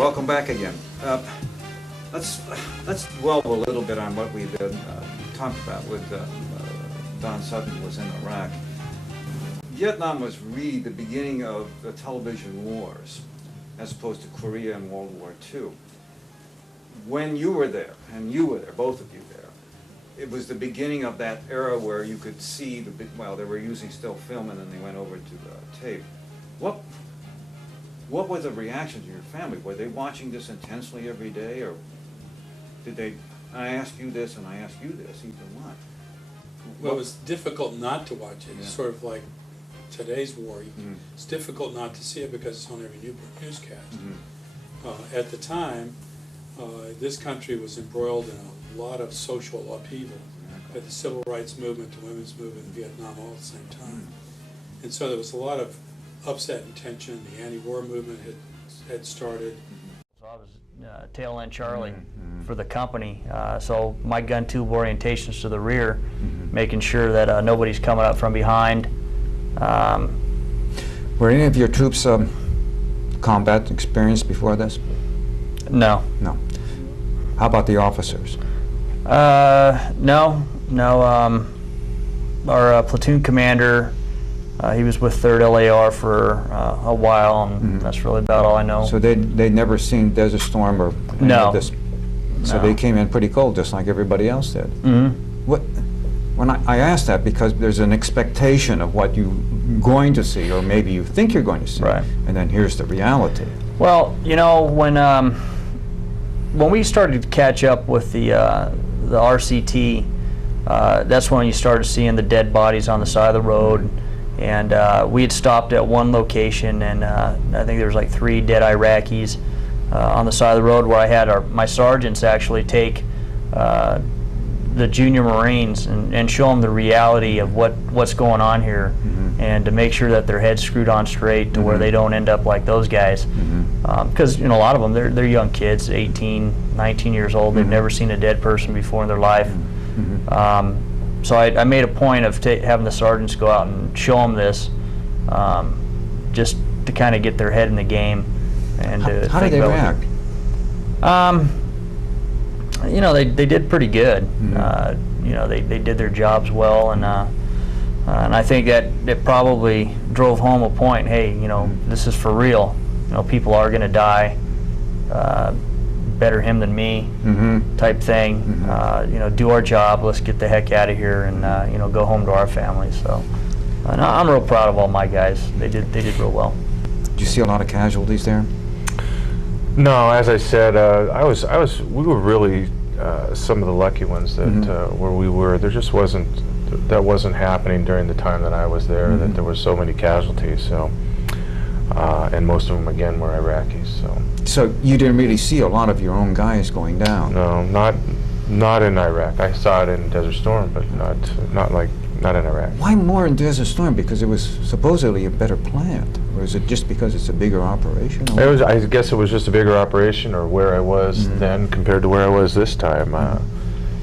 welcome back again. Let's dwell a little bit on what we talked about with Don Sutton was in Iraq. Vietnam was really the beginning of the television wars, as opposed to Korea and World War II. When you were there, and you were there, both of you there, it was the beginning of that era where you could see well, they were using still film and then they went over to the tape. What was the reaction to your family? Were they watching this intensely every day, or did they, I ask you this and I ask you this, either one? Well, it was difficult not to watch it. Yeah. It's sort of like today's war. It's difficult not to see it because it's on every newscast. At the time, this country was embroiled in a lot of social upheaval. Had the civil rights movement, the women's movement in Vietnam all at the same time. And so there was a lot of upset and tension. The anti-war movement had started. So I was tail end Charlie for the company. So my gun tube orientation's to the rear, making sure that nobody's coming up from behind. Were any of your troops combat experienced before this? No. No. How about the officers? No. Our platoon commander, he was with 3rd LAR for a while, and that's really about all I know. So they'd never seen Desert Storm or any of this? So No. they came in pretty cold, just like everybody else did. When I ask that, because there's an expectation of what you're going to see, or maybe you think you're going to see, Right. and then here's the reality. Well, you know, when we started to catch up with the RCT, that's when you started seeing the dead bodies on the side of the road. And we had stopped at one location, and I think there was like 3 dead Iraqis on the side of the road, where I had my sergeants actually take the junior Marines and show them the reality of what's going on here, and to make sure that their head's screwed on straight to where they don't end up like those guys. Because you know, a lot of them, they're young kids, 18, 19 years old. They've never seen a dead person before in their life. So I made a point of having the sergeants go out and show them this, just to kind of get their head in the game. And how did they react? You know, they did pretty good. You know, they did their jobs well, and I think that it probably drove home a point. Hey, you know, this is for real. You know, people are going to die. Better him than me, type thing. You know, do our job. Let's get the heck out of here, and you know, go home to our families. So, I'm real proud of all my guys. They did real well. Did you see a lot of casualties there? No, as I said, we were really some of the lucky ones that where we were. There just that wasn't happening during the time that I was there. That there were so many casualties. So, and most of them again were Iraqis. So you didn't really see a lot of your own guys going down? No, not in Iraq. I saw it in Desert Storm, but not in Iraq. Why more in Desert Storm? Because it was supposedly a better plant, or is it just because it's a bigger operation? I guess it was just a bigger operation, or where I was then compared to where I was this time.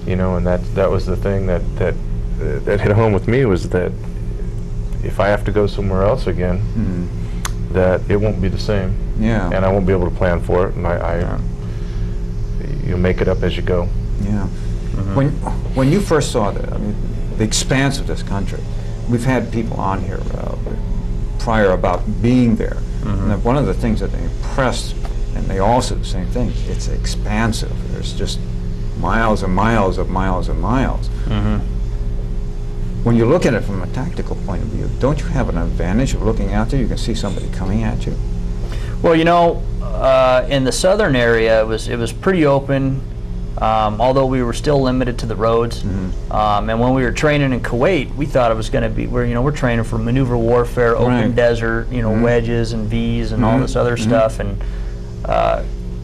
You know, and that was the thing that hit home with me, was that if I have to go somewhere else again, that it won't be the same. Yeah. And I won't be able to plan for it, and you make it up as you go. Yeah. When you first saw the expanse of this country, we've had people on here prior about being there. And one of the things that they impressed, and they all said the same thing, it's expansive. There's just miles and miles of miles and miles. When you look at it from a tactical point of view, don't you have an advantage of looking out there? You can see somebody coming at you. Well, you know, in the southern area, it was pretty open, although we were still limited to the roads. And when we were training in Kuwait, we thought it was going to be, we're training for maneuver warfare, open desert, you know, wedges and V's and all this other stuff. And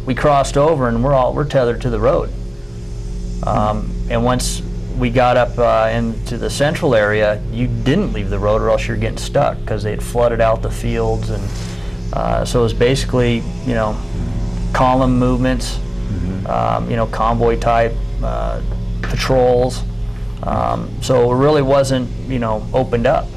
we crossed over, and we're tethered to the road. And once we got up into the central area, you didn't leave the road, or else you're getting stuck, because they had flooded out the fields. And so it was basically, you know, column movements, you know, convoy type patrols. So it really wasn't, you know, opened up.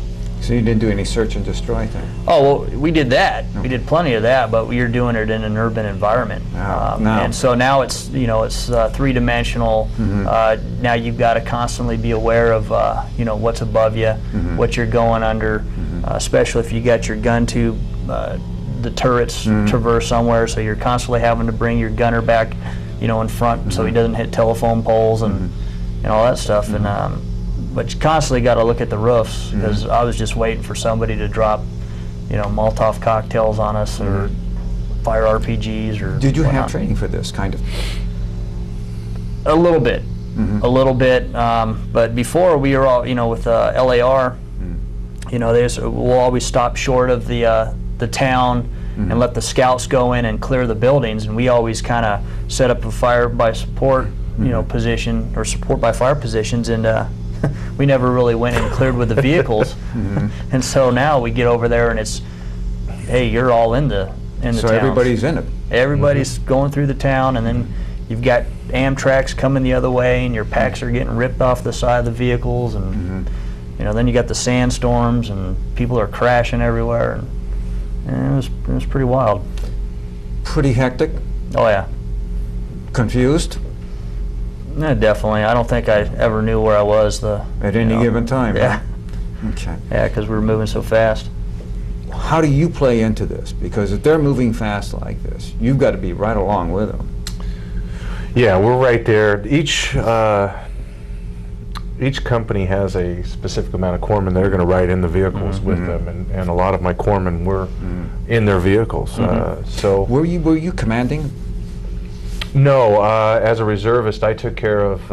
So you didn't do any search and destroy thing? Oh, well, we did that. We did plenty of that, but we are doing it in an urban environment. And so now it's, you know, it's three-dimensional. Now you've got to constantly be aware of, you know, what's above you, what you're going under, especially if you got your gun tube, the turrets traverse somewhere, so you're constantly having to bring your gunner back, you know, in front so he doesn't hit telephone poles and all that stuff. And but you constantly got to look at the roofs, because I was just waiting for somebody to drop, you know, Molotov cocktails on us or fire RPGs or. Did you whatnot. have training for this kind of? A little bit, a little bit. But before we were all, you know, with LAR, you know, we'll always stop short of the town and let the scouts go in and clear the buildings, and we always kind of set up a fire by support, you know, position or support by fire positions, and we never really went and cleared with the vehicles. And so now we get over there and it's, hey, you're all in the So town. everybody's in it. Everybody's going through the town, and then you've got Amtraks coming the other way, and your packs are getting ripped off the side of the vehicles, and you know, then you got the sandstorms, and people are crashing everywhere, and it was pretty wild. Pretty hectic. Oh yeah. Confused Yeah, definitely. I don't think I ever knew where I was at any given time. Yeah. Huh? Okay. Yeah, because we were moving so fast. How do you play into this? Because if they're moving fast like this, you've got to be right along with them. Yeah, we're right there. Each company has a specific amount of corpsmen they're going to ride in the vehicles with them, and a lot of my corpsmen were in their vehicles. So Were you commanding? no, as a reservist, I took care of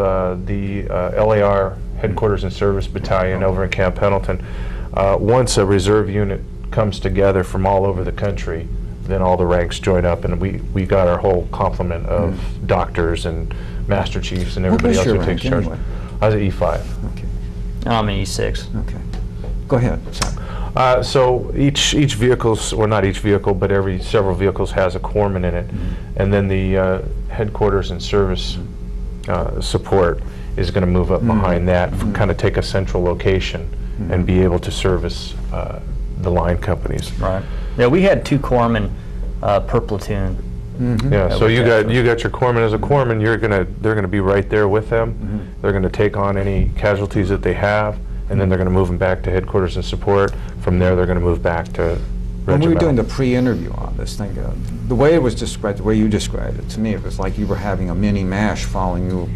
the LAR headquarters and service battalion over in Camp Pendleton. Once a reserve unit comes together from all over the country, then all the ranks join up, and we got our whole complement of doctors and master chiefs and everybody else your who takes rank, charge. anyway? I was at E5. Okay. I'm in E6. Okay. Go ahead. Sorry. So each vehicle's, or not each vehicle, but several vehicles has a corpsman in it, and then the headquarters and service support is going to move up behind that, kind of take a central location and be able to service the line companies. Right. Yeah, we had 2 corpsmen per platoon. Yeah, so you got your corpsman as a corpsman. They're gonna be right there with them. They're gonna take on any casualties that they have, and then they're gonna move them back to headquarters and support. From there, they're gonna move back to When we were doing the regimental. pre-interview on this thing, the way it was described, the way you described it, to me, it was like you were having a mini MASH following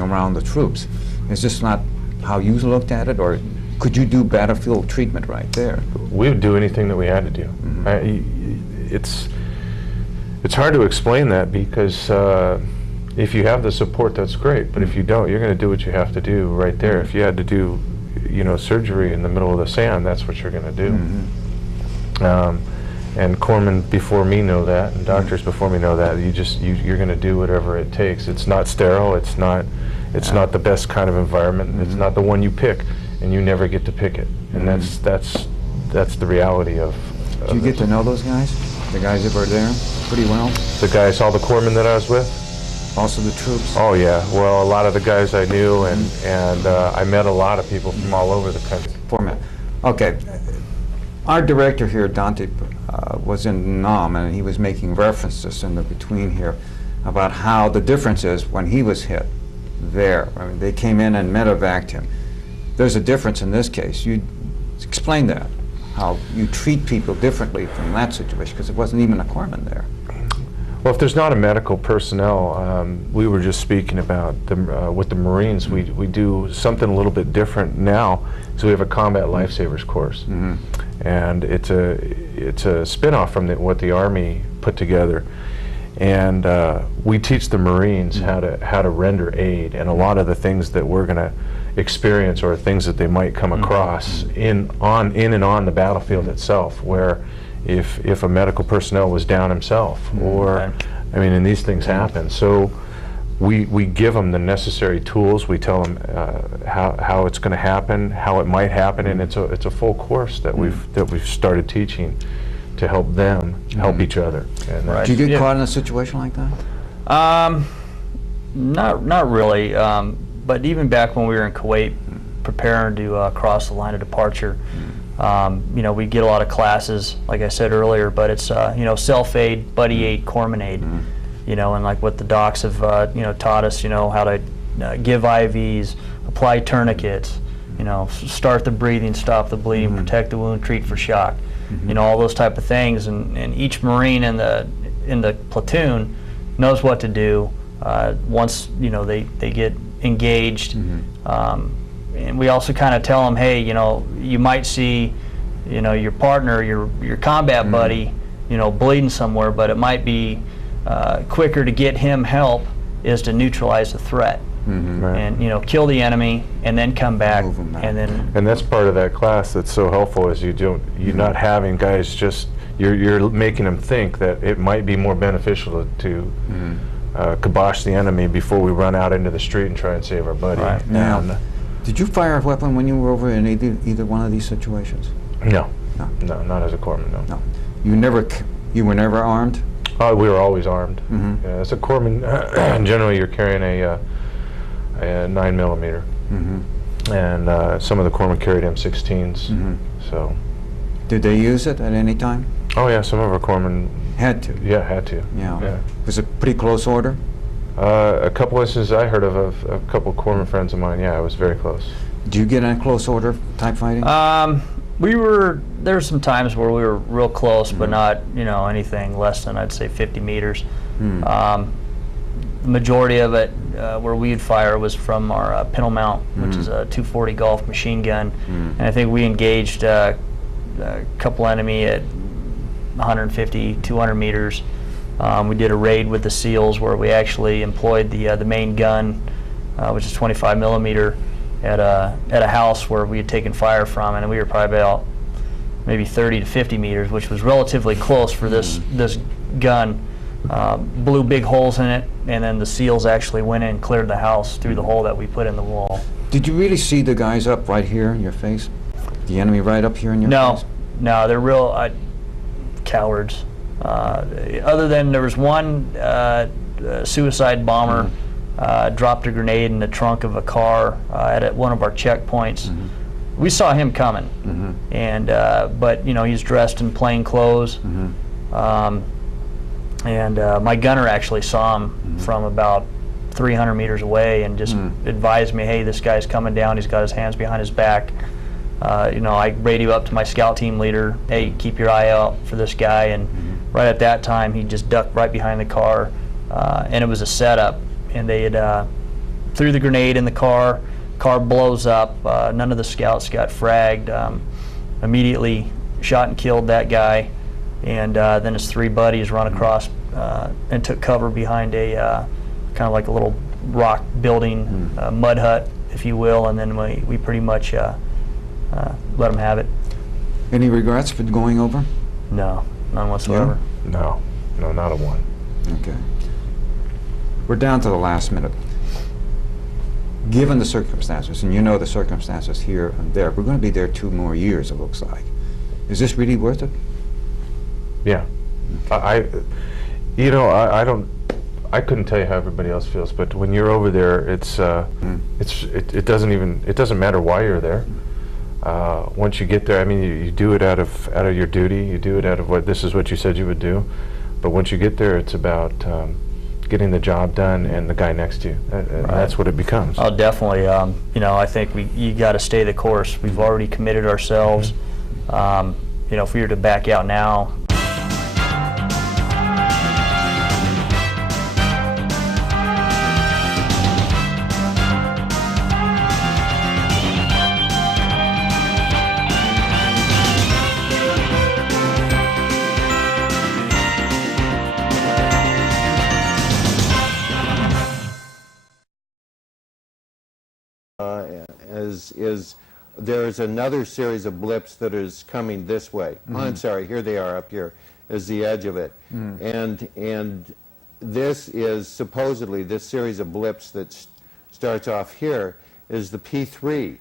around the troops. Is this not how you looked at it, or could you do battlefield treatment right there? We would do anything that we had to do. It's hard to explain that, because if you have the support, that's great. But if you don't, you're going to do what you have to do right there. If you had to do, you know, surgery in the middle of the sand, that's what you're going to do. And corpsmen before me know that, and doctors before me know that. You're going to do whatever it takes. It's not sterile. It's not the best kind of environment. It's not the one you pick, and you never get to pick it. And that's the reality of. Did you get to know those guys? The guys that were there pretty well? The guys, all the corpsmen that I was with? Also the troops? Oh yeah, well, a lot of the guys I knew, and I met a lot of people from all over the country. Format. Okay. Our director here, Dante, was in Nam, and he was making references in the between here about how the difference is when he was hit there. I mean, they came in and medevaced him. There's a difference in this case. You explain that, how you treat people differently from that situation, because it wasn't even a corpsman there. Well, if there's not a medical personnel, we were just speaking about with the Marines, we do something a little bit different now. So we have a combat lifesavers course, and it's a spin-off from what the Army put together, and we teach the Marines how to render aid, and a lot of the things that we're going to experience or things that they might come across in and on the battlefield itself, where if a medical personnel was down himself, or I mean, and these things happen. So we give them the necessary tools. We tell them how it's going to happen, how it might happen, and it's a full course that we've started teaching to help them help each other. And Right. Did you get caught in a situation like that? Not really. But even back when we were in Kuwait, preparing to cross the line of departure, You know, we get a lot of classes, like I said earlier, but it's, you know, self-aid, buddy aid, corpsman aid, you know, and like what the docs have, you know, taught us, you know, how to give IVs, apply tourniquets, you know, start the breathing, stop the bleeding, protect the wound, treat for shock, you know, all those type of things. And each Marine in the platoon knows what to do once, you know, they get engaged. And we also kind of tell them, hey, you know, you might see, you know, your partner, your combat buddy, you know, bleeding somewhere, but it might be quicker to get him help is to neutralize the threat. Right. And, you know, kill the enemy and then come back, and then. And that's part of that class that's so helpful, is you're not having guys just, you're making them think that it might be more beneficial to kibosh the enemy before we run out into the street and try and save our buddy. Right. Now, did you fire a weapon when you were over in either one of these situations? No. No. No, not as a corpsman, no. No. You were never armed? We were always armed. Yeah, as a corpsman, generally you're carrying a 9mm. And some of the corpsmen carried M16s. So. Did they use it at any time? Oh yeah, some of our corpsmen had to. Yeah, had to. Yeah. Was it pretty close order? A couple instances I heard of a couple corpsman friends of mine. Yeah, it was very close. Do you get in close order type fighting? There were some times where we were real close, but not, you know, anything less than, I'd say, 50 meters. The majority of it where we'd fire was from our pintle mount, which is a 240 Golf machine gun, and I think we engaged a couple enemy at 150, 200 meters. We did a raid with the SEALs where we actually employed the main gun, which is 25mm, at a house where we had taken fire from, and we were probably about maybe 30 to 50 meters, which was relatively close for this gun. Blew big holes in it, and then the SEALs actually went in and cleared the house through the hole that we put in the wall. Did you really see the guys up right here in your face? The enemy right up here in your face? No, they're real cowards. Other than there was one suicide bomber dropped a grenade in the trunk of a car at one of our checkpoints. We saw him coming, and but you know, he's dressed in plain clothes. And my gunner actually saw him from about 300 meters away and just advised me, hey, this guy's coming down, he's got his hands behind his back. You know, I radio up to my scout team leader, hey, keep your eye out for this guy, and right at that time he just ducked right behind the car, and it was a setup, and they had threw the grenade in the car blows up, none of the scouts got fragged, immediately shot and killed that guy, and then his three buddies run across and took cover behind a kind of like a little rock building, mud hut, if you will, and then we pretty much let them have it. Any regrets for going over? No, none whatsoever. No, not a one. Okay. We're down to the last minute. Given the circumstances, and you know the circumstances here and there, we're going to be there 2 more years, it looks like. Is this really worth it? Yeah. I couldn't tell you how everybody else feels, but when you're over there, it doesn't matter why you're there. Once you get there, I mean, you do it out of your duty. You do it out of this is what you said you would do. But once you get there, it's about getting the job done and the guy next to you. That's what it becomes. Oh, definitely. You know, I think you got to stay the course. We've already committed ourselves. You know, if we were to back out now. There's another series of blips that is coming this way. Oh, I'm sorry, here they are up here, is the edge of it. And this is supposedly, this series of blips that starts off here is the P3.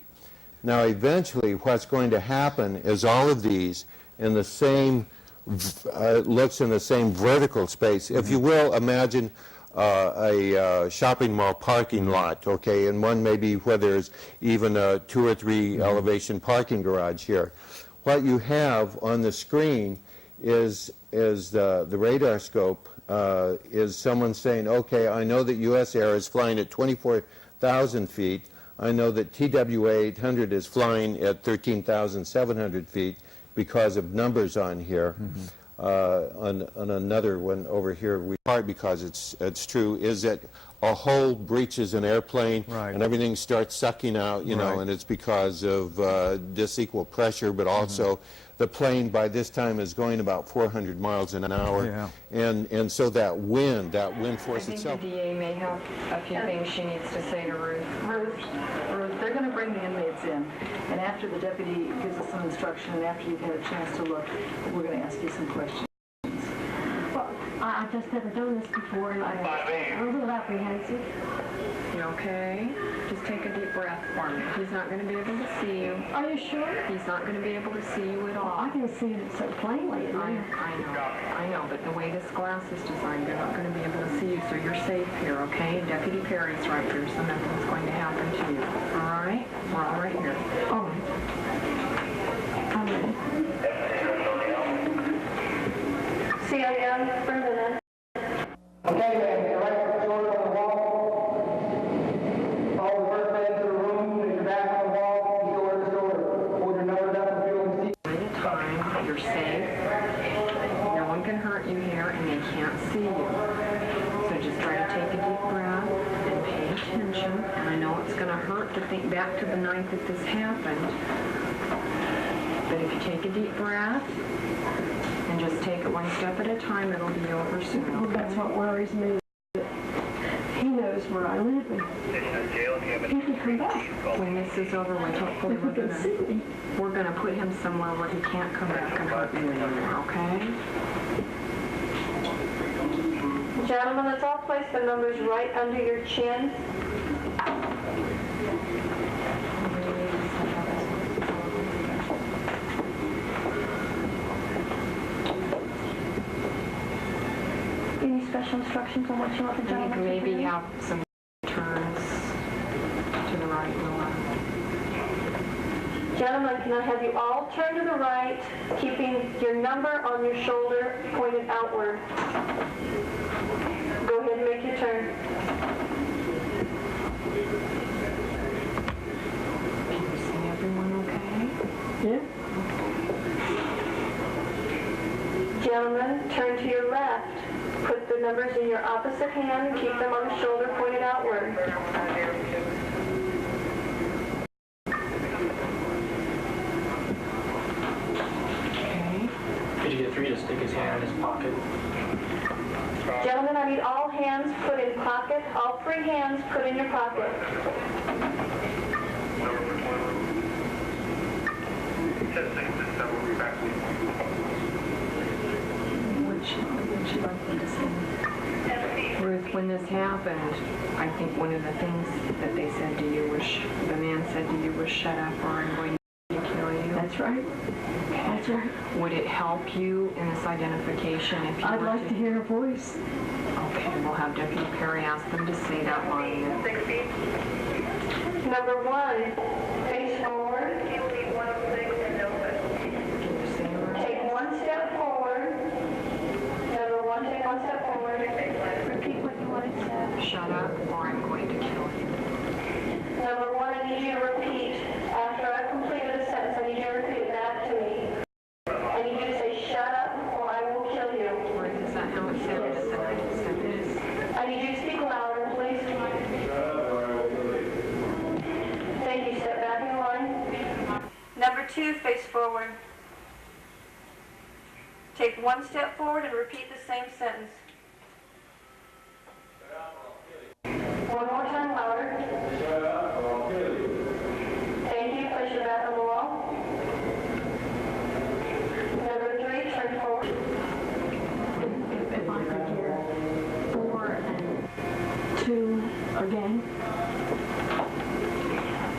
Now eventually what's going to happen is all of these in the same, looks in the same vertical space. If you will, imagine a shopping mall parking lot, okay, and one maybe where there's even a 2 or 3 elevation parking garage here. what you have on the screen is the radar scope is someone saying, okay, I know that US Air is flying at 24,000 feet. I know that TWA 800 is flying at 13,700 feet because of numbers on here. On another one over here, part because it's true, is that a hole breaches an airplane and everything starts sucking out, you know, and it's because of disequal pressure, but also the plane by this time is going about 400 miles an hour, and so that wind force itself. I think the DA may have a few things she needs to say to Ruth. Ruth, they're going to bring the inmates in, and after the deputy gives us some instruction, and after you've had a chance to look, we're going to ask you some questions. Well, I've just never done this before, and I'm a little apprehensive. You okay? Just take a deep breath for me. He's not going to be able to see you. Are you sure? He's not going to be able to see you at all. I can see it so plainly. I know, but the way this glass is designed, they're not going to be able to see you, so you're safe here, okay? Deputy Perry's right here, so nothing's going to happen to you. All right? We're all right here. All right. I'm ready. See you again for a minute. Okay, ma'am, your right foot shoulder on the wall. Follow the first man to the room, and your back on the wall, shoulder to shoulder. Hold your nose up and feel the seat. At a time, you're safe. No one can hurt you here, and they can't see you. So just try to take a deep breath and pay attention. And I know it's going to hurt to think back to the night that this happened. But if you take a deep breath and just take it one step at a time, it'll be over soon. Well, that's what worries me. He knows where I live, and he can come back. When this is over with, hopefully we're gonna put him somewhere where he can't come back and hurt you anymore, okay? Gentlemen, let's all place the numbers right under your chin. Any special instructions on what you want the I gentleman think to maybe do? have some turns to the right and the left. Gentlemen, can I have you all turn to the right, keeping your number on your shoulder pointed outward? Go ahead and make your turn. Can you see everyone okay? Yeah? Gentlemen, turn to your left. Put the numbers in your opposite hand and keep them on the shoulder pointed outward. Okay. Could you get 3 to stick his hand in his pocket? Gentlemen, I need all hands put in pocket, all 3 hands put in your pocket. Would you like me to say? Ruth, when this happened, I think one of the things that they said to you was, the man said to you was, shut up or I'm going to kill you. That's right. That's right. Would it help you in this identification if you I'd were like to hear a voice. Okay, we'll have Deputy Perry ask them to say that line. Number 1, face forward. Take 1 step forward. Number 1, take 1 step forward. Repeat what you wanted to say. Shut up or I'm going to kill you. Number 1, I need you to repeat. After I've completed a sentence, I need you to repeat it back to me. I need you to say, shut up or I will kill you. Ruth, is that how it sounded? Is that how you said this? I need you to speak louder, please. Thank you. Step back in line. Number 2, face forward. Take 1 step forward and repeat the same sentence. One more time, louder. Thank you. Place your back on the wall. Number 3, turn forward. If I could hear 4 and 2 again.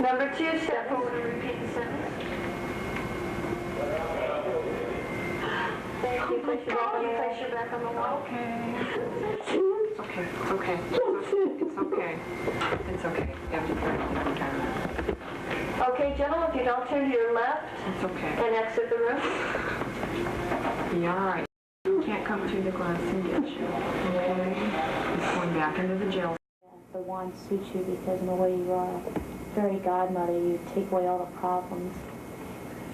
Number 2, step forward and repeat the sentence. Thank you. Place your back on the wall. Okay. It's okay. It's okay. It's okay. It's okay. Deputy Perry, take your time. Okay, gentlemen, if you don't turn to your left It's okay. and exit the room. Be all right. Can't come through the glass and get you. Okay? He's going back into the jail. The wand suits you because in the way you are a fairy godmother, you take away all the problems.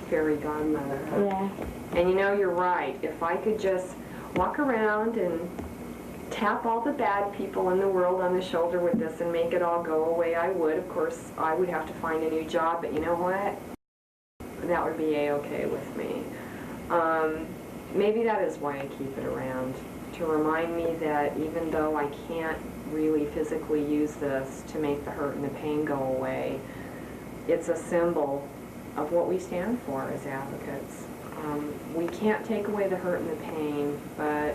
Fairy godmother. Huh? Yeah. And you know, you're right. If I could just walk around and tap all the bad people in the world on the shoulder with this and make it all go away, I would. Of course, I would have to find a new job, but you know what? That would be A-okay with me. Maybe that is why I keep it around, to remind me that even though I can't really physically use this to make the hurt and the pain go away, it's a symbol of what we stand for as advocates. We can't take away the hurt and the pain, but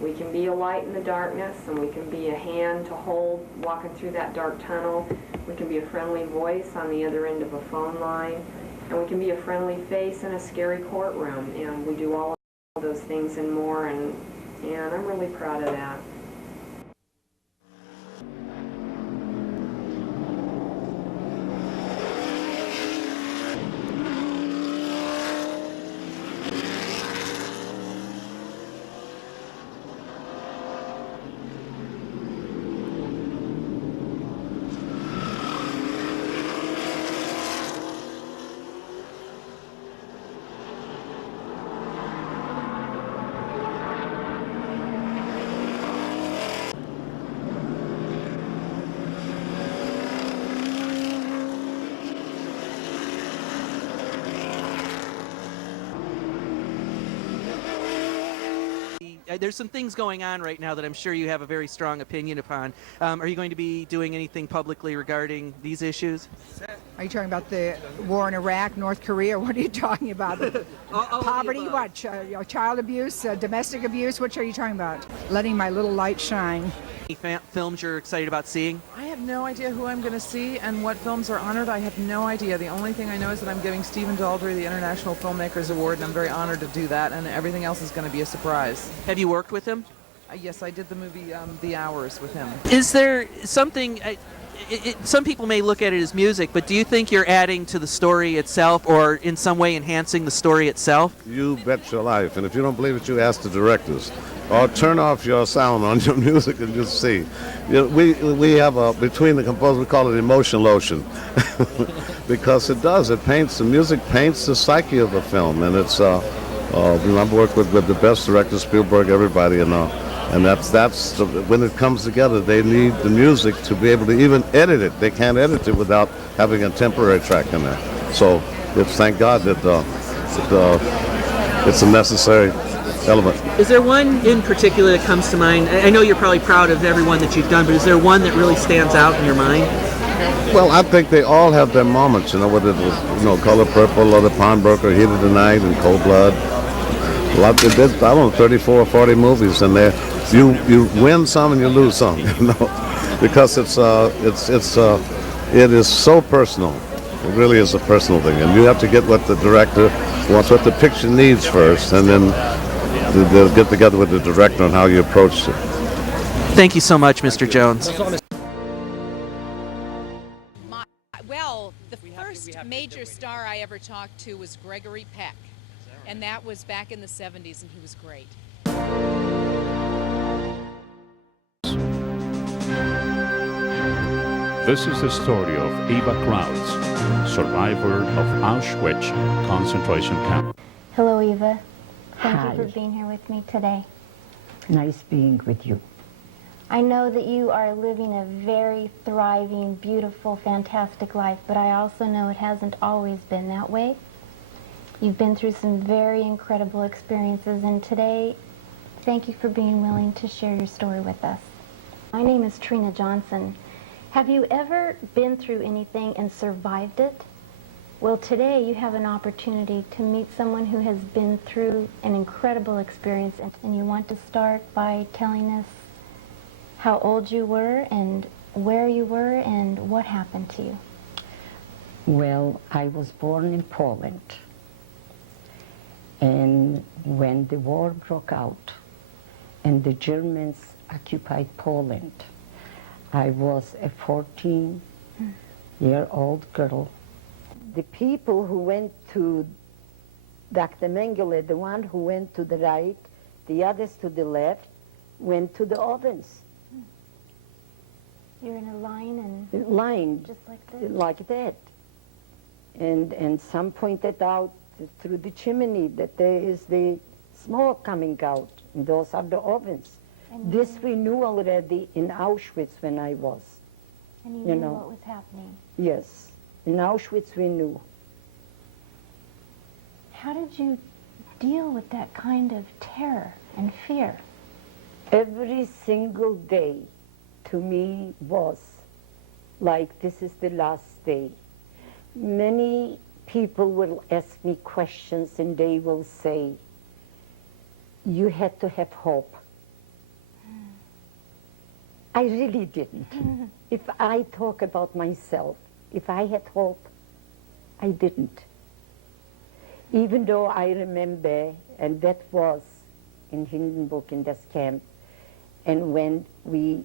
we can be a light in the darkness, and we can be a hand to hold walking through that dark tunnel. We can be a friendly voice on the other end of a phone line, and we can be a friendly face in a scary courtroom, and we do all of those things and more, and I'm really proud of that. There's some things going on right now that I'm sure you have a very strong opinion upon. Are you going to be doing anything publicly regarding these issues? Are you talking about the war in Iraq, North Korea? What are you talking about? Poverty, what? Child abuse, domestic abuse? What are you talking about? Letting my little light shine. Any films you're excited about seeing? I have no idea who I'm going to see and what films are honored. I have no idea. The only thing I know is that I'm giving Stephen Daldry the International Filmmakers Award, and I'm very honored to do that, and everything else is going to be a surprise. Have you worked with him? Yes, I did the movie The Hours with him. Is there something... some people may look at it as music, but do you think you're adding to the story itself or in some way enhancing the story itself? You bet your life, and if you don't believe it, you ask the directors. Or turn off your sound on your music and just see. You know, we have between the composers, we call it emotion lotion. Because it does, it paints, the music paints the psyche of the film, and it's, I've worked with the best directors, Spielberg, everybody, and that's when it comes together, they need the music to be able to even edit it. They can't edit it without having a temporary track in there. So it's thank God that it's a necessary element. Is there one in particular that comes to mind? I know you're probably proud of every one that you've done, but is there one that really stands out in your mind? Well, I think they all have their moments, whether it was, Color Purple or The Pawnbroker, Heat of the Night, and Cold Blood. I don't know, 34 or 40 movies in there. You win some and you lose some, because it is so personal. It really is a personal thing, and you have to get what the director wants, what the picture needs first, and then they'll get together with the director on how you approach it. Thank you so much, Mr. Jones. Well, the first major star I ever talked to was Gregory Peck, and that was back in the 70s, and he was great. This is the story of Eva Krautz, survivor of Auschwitz concentration camp. Hello, Eva. Thank Hi. you for being here with me today. Nice being with you. I know that you are living a very thriving, beautiful, fantastic life, but I also know it hasn't always been that way. You've been through some very incredible experiences, and today, thank you for being willing to share your story with us. My name is Trina Johnson. Have you ever been through anything and survived it? Well, today you have an opportunity to meet someone who has been through an incredible experience, and you want to start by telling us how old you were and where you were and what happened to you. Well, I was born in Poland, and when the war broke out and the Germans occupied Poland, I was a 14-year-old girl the people who went to Dr. Mengele, the one who went to the right, the others to the left, went to the ovens. You're in a line and Line, just like this? like that. And some pointed out through the chimney that there is the smoke coming out, and those are the ovens. And This we knew already in Auschwitz when I was. And you you knew know. what was happening. Yes, in Auschwitz we knew. How did you deal with that kind of terror and fear? Every single day to me was like this is the last day. Many people will ask me questions and they will say, you had to have hope. I really didn't. If I talk about myself, if I had hope, I didn't. Even though I remember, and that was in Hindenburg in this camp, and when we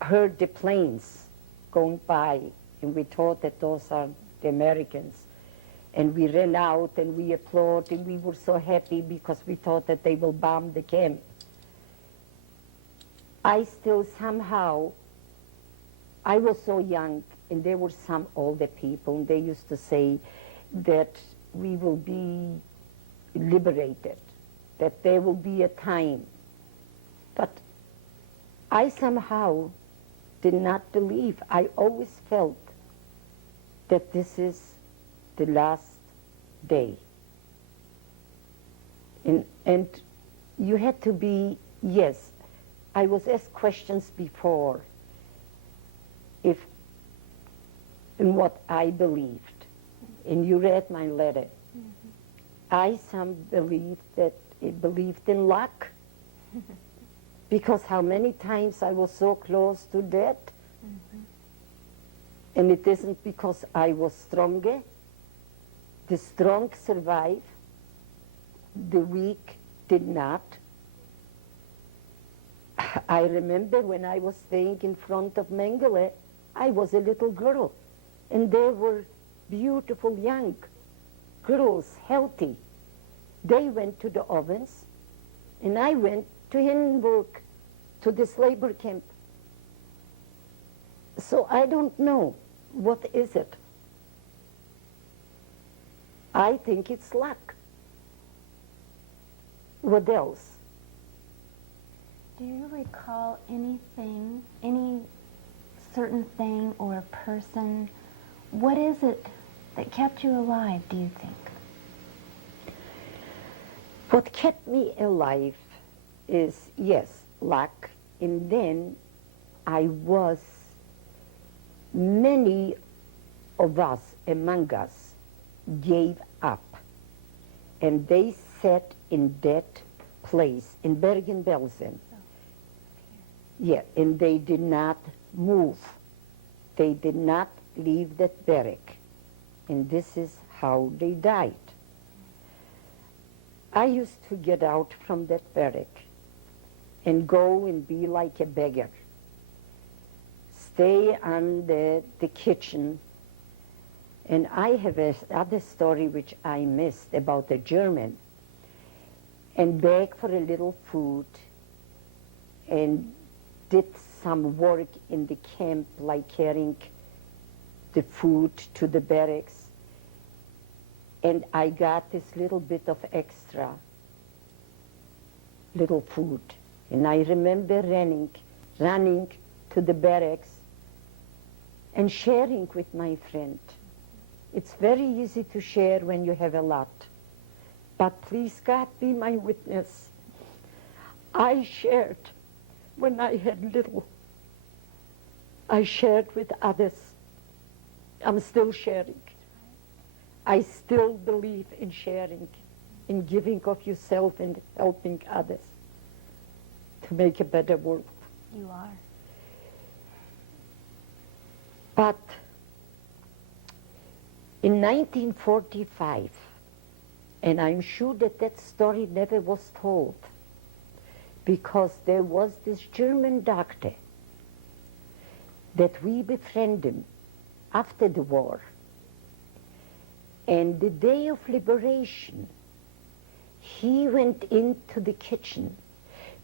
heard the planes going by, and we thought that those are the Americans, and we ran out and we applauded, and we were so happy because we thought that they will bomb the camp. I still somehow, I was so young, and there were some older people, and they used to say that we will be liberated, that there will be a time. But I somehow did not believe. I always felt that this is the last day. And you had to be, yes, I was asked questions before if in what I believed, and you read my letter. I believed in luck, because how many times I was so close to death, and it isn't because I was stronger. The strong survive, the weak did not. I remember when I was staying in front of Mengele, I was a little girl, and there were beautiful young girls, healthy. They went to the ovens, and I went to Hindenburg, to this labor camp. So I don't know, what is it? I think it's luck. What else? Do you recall anything, any certain thing or person? What is it that kept you alive, do you think? What kept me alive is, yes, luck. And then many of us, among us, gave up. And they sat in that place, in Bergen-Belsen. Yeah, and they did not move. They did not leave that barrack. And this is how they died. I used to get out from that barrack and go and be like a beggar. Stay on the kitchen. And I have another story which I missed about a German, and beg for a little food, and did some work in the camp, like carrying the food to the barracks. And I got this little bit of extra, little food. And I remember running to the barracks and sharing with my friend. It's very easy to share when you have a lot. But please, God, be my witness. I shared when I had little. I shared with others. I'm still sharing. I still believe in sharing, in giving of yourself and helping others to make a better world. You are. But in 1945, and I'm sure that that story never was told, because there was this German doctor that we befriended him after the war. And the day of liberation, he went into the kitchen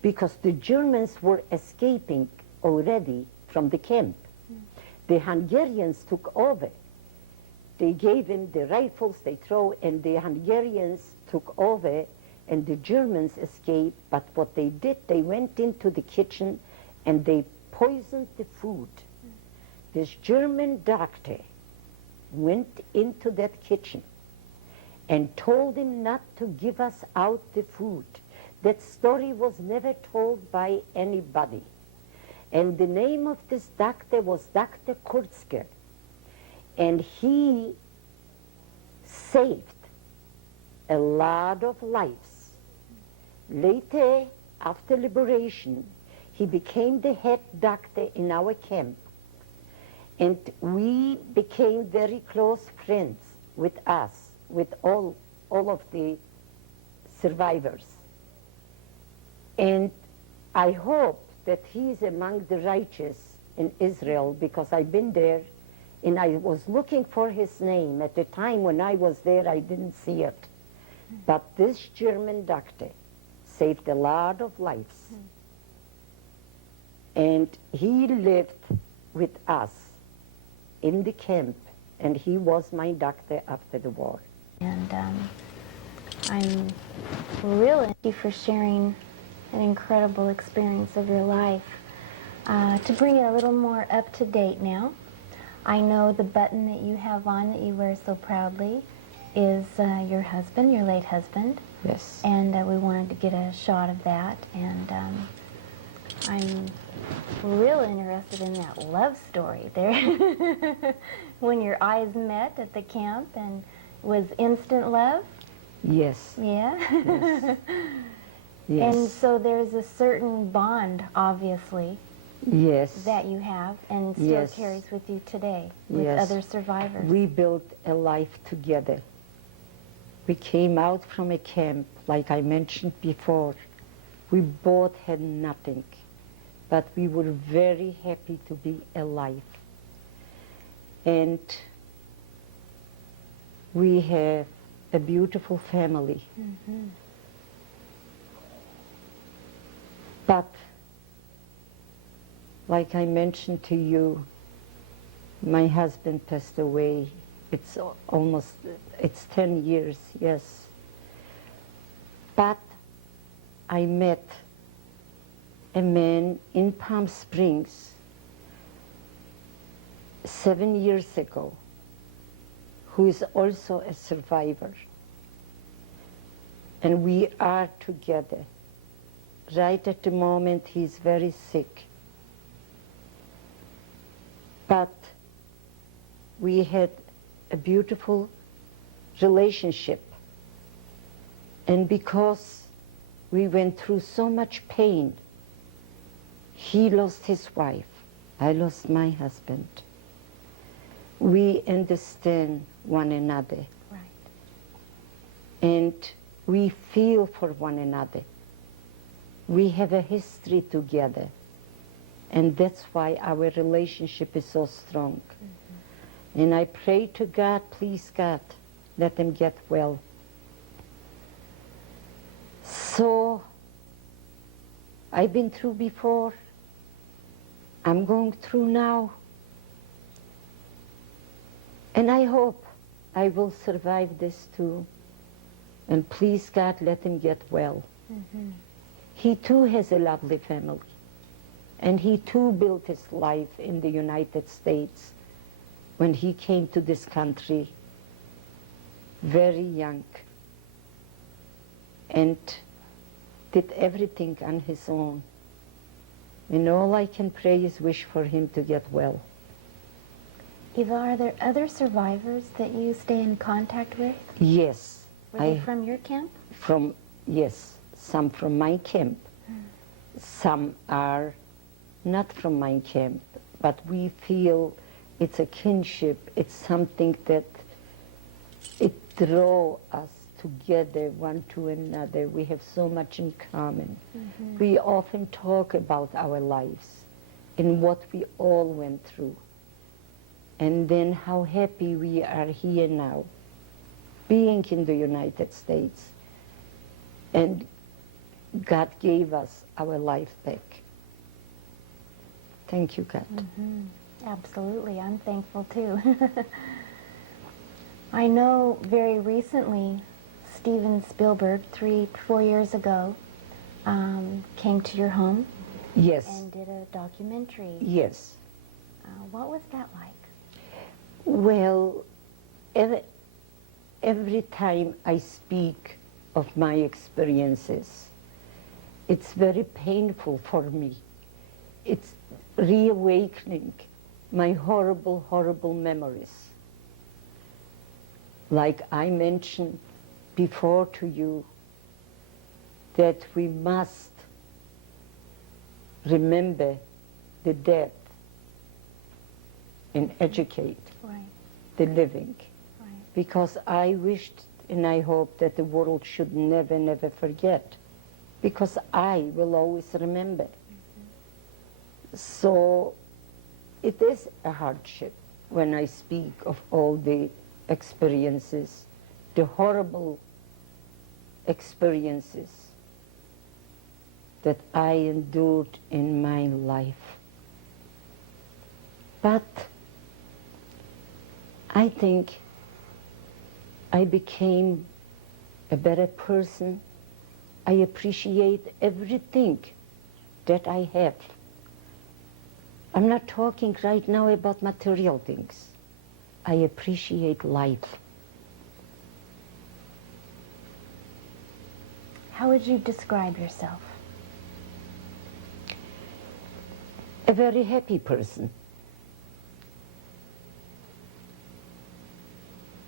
because the Germans were escaping already from the camp. The Hungarians took over. They gave him the rifles they throw, and the Hungarians took over, and the Germans escaped. But what they did, they went into the kitchen and they poisoned the food. This German doctor went into that kitchen and told him not to give us out the food. That story was never told by anybody. And the name of this doctor was Dr. Kurzger. And he saved a lot of lives. Later, after liberation, he became the head doctor in our camp. And we became very close friends with us, with all of the survivors. And I hope that he is among the righteous in Israel, because I've been there and I was looking for his name. At the time when I was there, I didn't see it. But this German doctor saved a lot of lives. And he lived with us in the camp, and he was my doctor after the war. And I'm really thank you for sharing an incredible experience of your life. To bring it a little more up to date now, I know the button that you have on that you wear so proudly is your husband, your late husband. Yes. And we wanted to get a shot of that. And I'm real interested in that love story there. When your eyes met at the camp, and was instant love? Yes. Yeah? Yes. Yes. And so there's a certain bond, obviously, yes, that you have and still yes, carries with you today with yes, other survivors. We built a life together. We came out from a camp, like I mentioned before. We both had nothing, but we were very happy to be alive. And we have a beautiful family. Mm-hmm. But, like I mentioned to you, my husband passed away. It's 10 years, yes. But I met a man in Palm Springs 7 years ago who is also a survivor. And we are together. Right at the moment, he's very sick. But we had a beautiful relationship. And because we went through so much pain, he lost his wife, I lost my husband. We understand one another. Right. And we feel for one another. We have a history together, and that's why our relationship is so strong. Mm-hmm. And I pray to God, please God, let them get well. So, I've been through before, I'm going through now, and I hope I will survive this too. And please God, let him get well. Mm-hmm. He too has a lovely family, and he too built his life in the United States when he came to this country very young and did everything on his own. And all I can pray is wish for him to get well. Eva, are there other survivors that you stay in contact with? Yes. Were they from your camp? Yes. Some from my camp. Some are not from my camp, but we feel it's a kinship. It's something that it draws us together one to another. We have so much in common. Mm-hmm. We often talk about our lives and what we all went through, and then how happy we are here now being in the United States, and God gave us our life back. Thank you, God. Absolutely, I'm thankful too. I know very recently Steven Spielberg, 3-4 years ago, came to your home. Yes. And did a documentary. Yes. What was that like? Well, every time I speak of my experiences, it's very painful for me. It's reawakening my horrible, horrible memories. Like I mentioned before to you, that we must remember the dead and educate the living. Because I wished and I hope that the world should never, never forget. Because I will always remember. So it is a hardship when I speak of all the experiences, the horrible experiences that I endured in my life. But I think I became a better person. I appreciate everything that I have. I'm not talking right now about material things. I appreciate life. How would you describe yourself? A very happy person.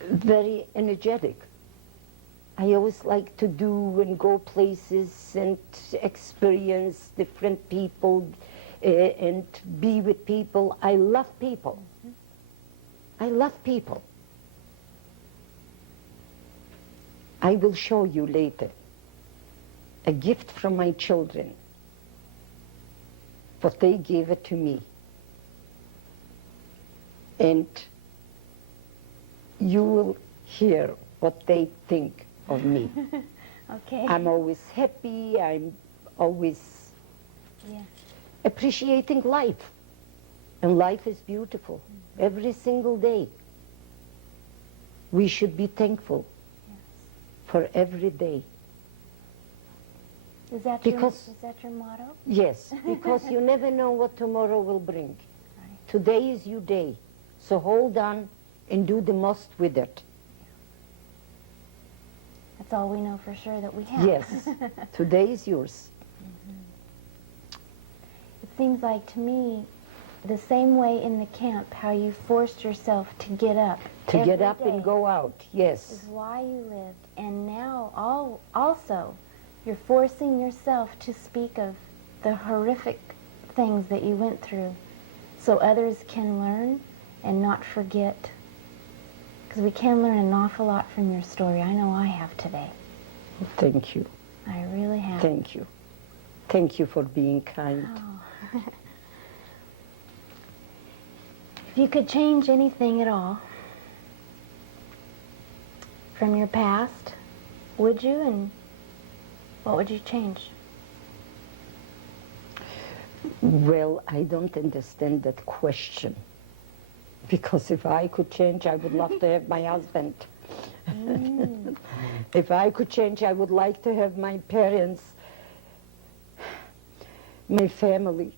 Very energetic. I always like to do and go places and experience different people and be with people. I love people. I love people. I will show you later a gift from my children, but they gave it to me. And you will hear what they think of me. Okay. I'm always happy, I'm always appreciating life. And life is beautiful, every single day. We should be thankful for every day. Is that your motto? Yes, because you never know what tomorrow will bring. Today is your day, so hold on and do the most with it. That's all we know for sure that we have. Yes, today is yours. It seems like to me, the same way in the camp, how you forced yourself to get up. To get every up day and go out, yes. is why you lived. And now also, you're forcing yourself to speak of the horrific things that you went through so others can learn and not forget. Because we can learn an awful lot from your story. I know I have today. Thank you. I really have. Thank you. Thank you for being kind. Oh. If you could change anything at all from your past, would you? And what would you change? Well, I don't understand that question. Because if I could change, I would love to have my husband. If I could change, I would like to have my parents, my family.